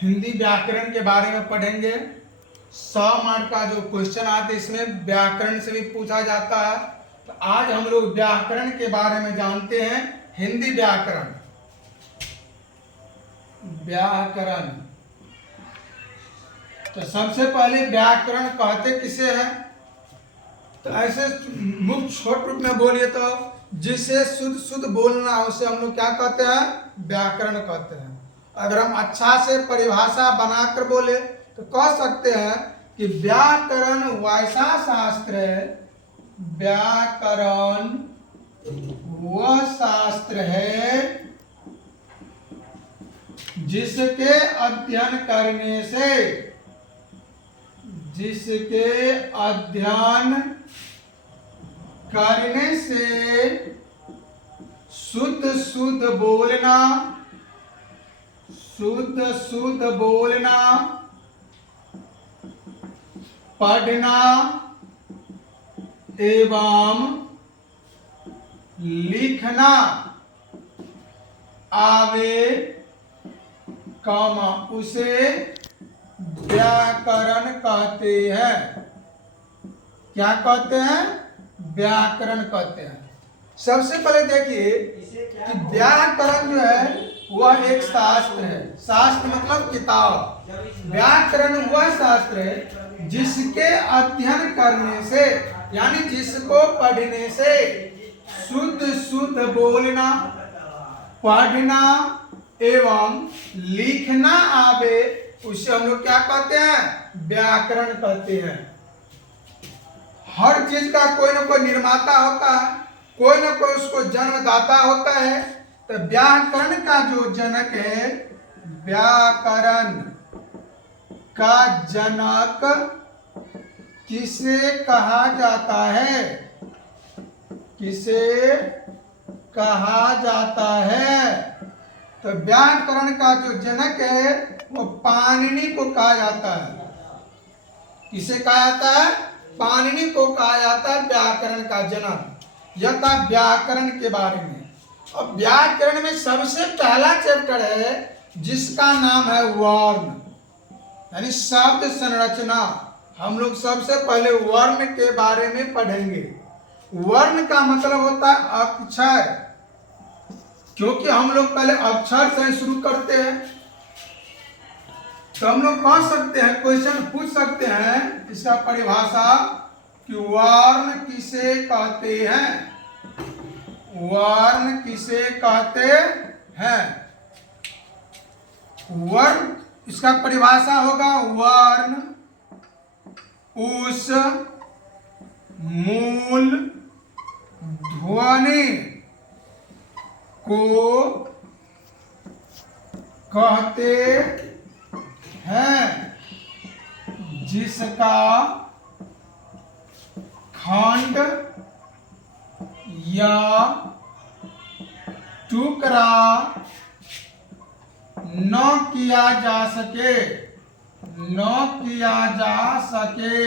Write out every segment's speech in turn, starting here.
हिंदी व्याकरण के बारे में पढ़ेंगे। 100 मार्क का जो क्वेश्चन आते हैं इसमें व्याकरण से भी पूछा जाता है। तो आज हम लोग व्याकरण के बारे में जानते हैं। हिंदी व्याकरण। व्याकरण तो सबसे पहले व्याकरण कहते किसे हैं? तो ऐसे मुक्त छोट रूप में बोलिए तो जिसे शुद्ध शुद्ध बोलना है उसे हम लोग क्या कहते हैं? व्याकरण कहते हैं। अगर हम अच्छा से परिभाषा बनाकर बोले तो कह सकते हैं कि व्याकरण वैसा शास्त्र है, व्याकरण वह शास्त्र है जिसके अध्ययन करने से, जिसके अध्ययन करने से शुद्ध शुद्ध बोलना, शुद्ध शुद्ध बोलना, पढ़ना एवं लिखना आवे, कामा उसे व्याकरण कहते हैं। क्या कहते हैं? व्याकरण कहते हैं। सबसे पहले देखिए कि व्याकरण जो है वह एक शास्त्र है। शास्त्र मतलब किताब। व्याकरण वह शास्त्र है जिसके अध्ययन करने से, यानी जिसको पढ़ने से शुद्ध शुद्ध बोलना, पढ़ना एवं लिखना आवे, उसे हम लोग क्या कहते हैं? व्याकरण कहते हैं। हर चीज का कोई ना कोई निर्माता होता है, कोई ना कोई उसको जन्मदाता होता है। तो व्याकरण का जो जनक है, व्याकरण का जनक किसे कहा जाता है? किसे कहा जाता है? तो व्याकरण का जो जनक है वो पाणिनि को कहा जाता है। किसे कहा जाता है? पाणिनि को कहा जाता है व्याकरण का जनक। यह था व्याकरण के बारे में। अब व्याकरण में सबसे पहला चैप्टर है जिसका नाम है वर्ण, यानी शब्द संरचना। हम लोग सबसे पहले वर्ण के बारे में पढ़ेंगे। वर्ण का मतलब होता है अक्षर, क्योंकि हम लोग पहले अक्षर से शुरू करते हैं। तो हम लोग कह सकते हैं, क्वेश्चन पूछ सकते हैं इसका परिभाषा कि वर्ण किसे कहते हैं? वर्ण किसे कहते हैं? वर्ण, इसका परिभाषा होगा वर्ण उस मूल ध्वनि को कहते हैं जिसका खंड या टुकड़ा न किया जा सके, न किया जा सके,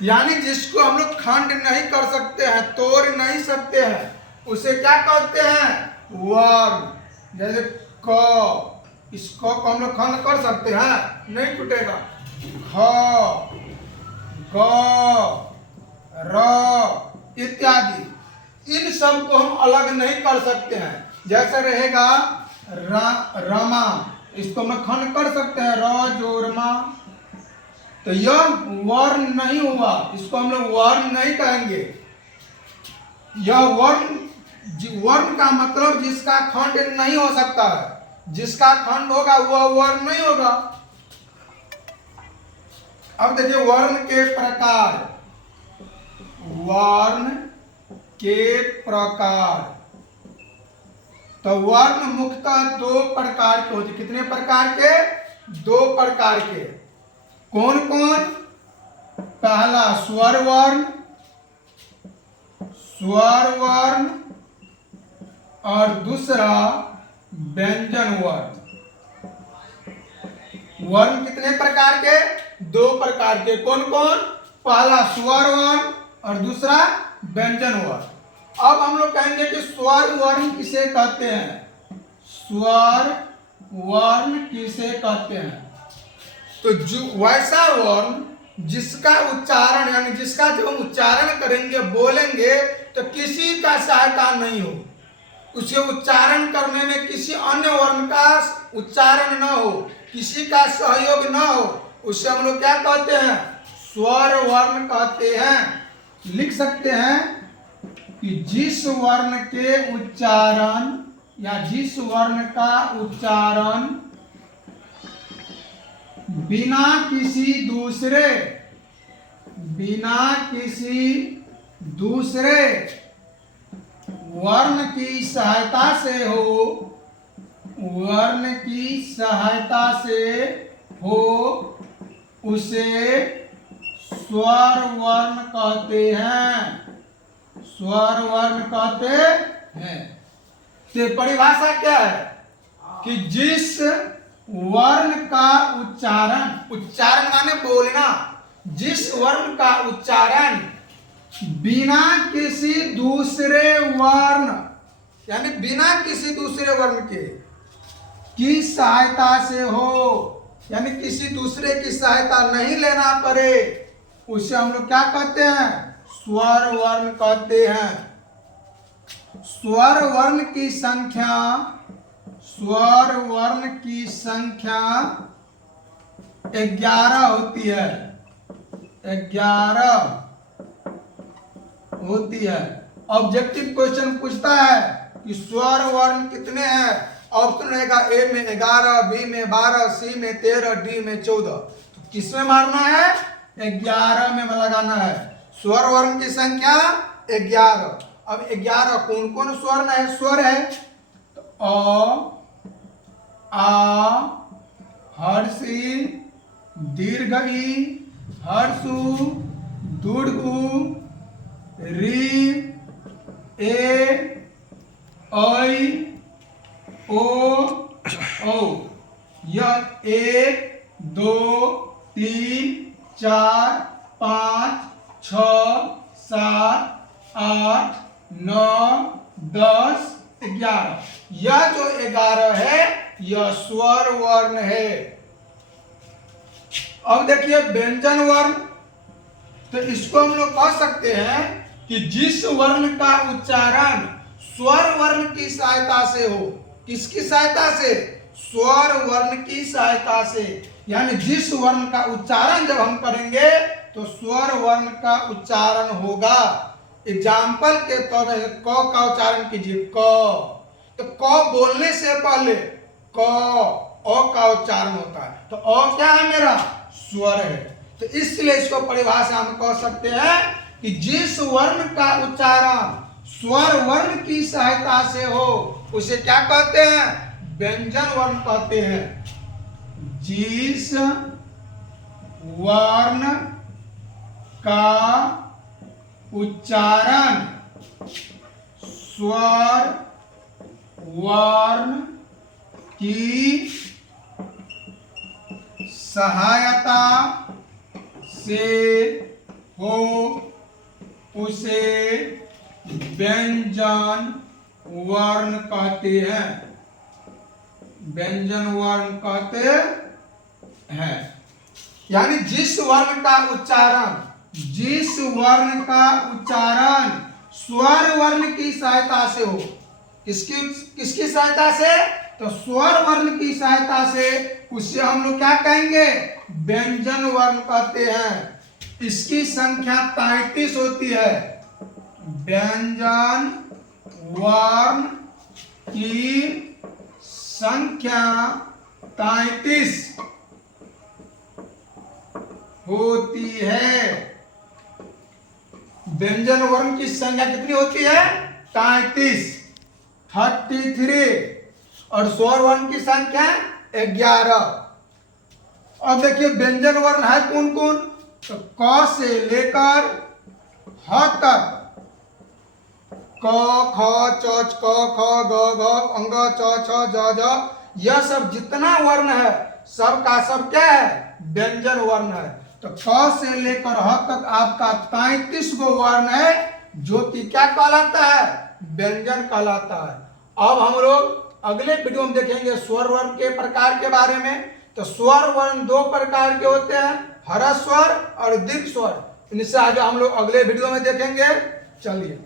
यानी जिसको हम लोग खंड नहीं कर सकते हैं, तोड़ नहीं सकते हैं, उसे क्या कहते हैं? वर्ण। जैसे क, इस क को हम लोग खंड कर सकते हैं? नहीं टूटेगा। ख, ग, र इत्यादि, इन सब को हम अलग नहीं कर सकते हैं। जैसे रहेगा रमा, इसको हम खंड कर सकते हैं, र जोरमा। तो यह वर्ण नहीं हुआ, इसको हम लोग वर्ण नहीं कहेंगे। यह वर्ण, वर्ण का मतलब जिसका खंड नहीं हो सकता है। जिसका खंड होगा वह वर्ण नहीं होगा। अब देखिए वर्ण के प्रकार। वर्ण के प्रकार, तो वर्ण मुख्यतः 2 प्रकार के होते। कितने प्रकार के? 2 प्रकार के। कौन कौन? पहला स्वर वर्ण, स्वर वर्ण, और दूसरा व्यंजन वर्ण। वर्ण कितने प्रकार के? 2 प्रकार के। कौन कौन? पहला स्वर वर्ण और दूसरा व्यंजन वर्ण। अब हम लोग कहेंगे कि स्वर वर्ण किसे कहते हैं? स्वर वर्ण किसे कहते हैं? तो जो वैसा वर्ण जिसका उच्चारण यानी जिसका जब हम उच्चारण करेंगे बोलेंगे तो किसी का सहायता नहीं हो, उसे उच्चारण करने में किसी अन्य वर्ण का उच्चारण न हो, किसी का सहयोग न हो, उसे हम लोग क्या कहते हैं? स्वर वर्ण कहते हैं। लिख सकते हैं कि जिस वर्ण के उच्चारण या जिस वर्ण का उच्चारण बिना किसी दूसरे वर्ण की सहायता से हो उसे स्वर वर्ण कहते हैं। तो परिभाषा क्या है कि जिस वर्ण का उच्चारण माने बोलना, जिस वर्ण का उच्चारण बिना किसी दूसरे वर्ण यानी बिना किसी दूसरे वर्ण के की सहायता से हो, यानी किसी दूसरे की सहायता नहीं लेना पड़े, उसे हम लोग क्या कहते हैं? स्वर वर्ण कहते हैं। स्वर वर्ण की संख्या 11 होती है। 11 होती है। ऑब्जेक्टिव क्वेश्चन पूछता है कि स्वर वर्ण कितने हैं? ऑप्शन रहेगा ए में 11, बी में 12, सी में 13, डी में 14। तो किसमें मारना है? 11 में लगाना है। स्वर वर्ण की संख्या 11। अब 11 कौन कौन स्वर है? तो अ, आ, हर्षी, दीर्घ ई, हर्षु, दुर्गु, री, ए, ऐ, ओ। यह 1, 2, 3, 4, 5, 6, 7, 8, 9, 10, 11। यह जो 11 है यह स्वर वर्ण है। अब देखिए व्यंजन वर्ण, तो इसको हम लोग कह सकते हैं कि जिस वर्ण का उच्चारण स्वर वर्ण की सहायता से हो। किसकी सहायता से? स्वर वर्ण की सहायता से। यानी जिस वर्ण का उच्चारण जब हम करेंगे तो स्वर वर्ण का उच्चारण होगा। एग्जाम्पल के तौर पर क का उच्चारण कीजिए, क। तो क बोलने से पहले क अ का उच्चारण होता है। तो अ क्या है? मेरा स्वर है। तो इसलिए इसको परिभाषा हम कह सकते हैं कि जिस वर्ण का उच्चारण स्वर वर्ण की सहायता से हो उसे क्या कहते हैं? व्यंजन वर्ण कहते हैं। जिस वर्ण का उच्चारण स्वर वर्ण की सहायता से हो उसे व्यंजन वर्ण कहते हैं। व्यंजन वर्ण कहते हैं। यानी जिस वर्ण का उच्चारण स्वर वर्ण की सहायता से हो। किसकी सहायता से? तो स्वर वर्ण की सहायता से उसे हम लोग क्या कहेंगे? व्यंजन वर्ण कहते हैं। इसकी संख्या 33 होती है। व्यंजन वर्ण की संख्या 33 होती है। व्यंजन वर्ण की संख्या कितनी होती है? 33 और स्वर वर्ण की संख्या 11। अब देखिए व्यंजन वर्ण है कौन कौन? तो क से लेकर ह तक, क ख च क ख ग घ अंग च छ ज झ, यह सब जितना वर्ण है सब का सब क्या है? व्यंजन वर्ण है। तो क से लेकर ह तक आपका 33 गो वर्ण है जो कि क्या कहलाता है? व्यंजन कहलाता है। अब हम लोग अगले वीडियो में देखेंगे स्वर वर्ण के प्रकार के बारे में। तो स्वर वर्ण दो प्रकार के होते हैं, ह्रस्व स्वर और दीर्घ स्वर। इनसे आगे हम लोग अगले वीडियो में देखेंगे। चलिए।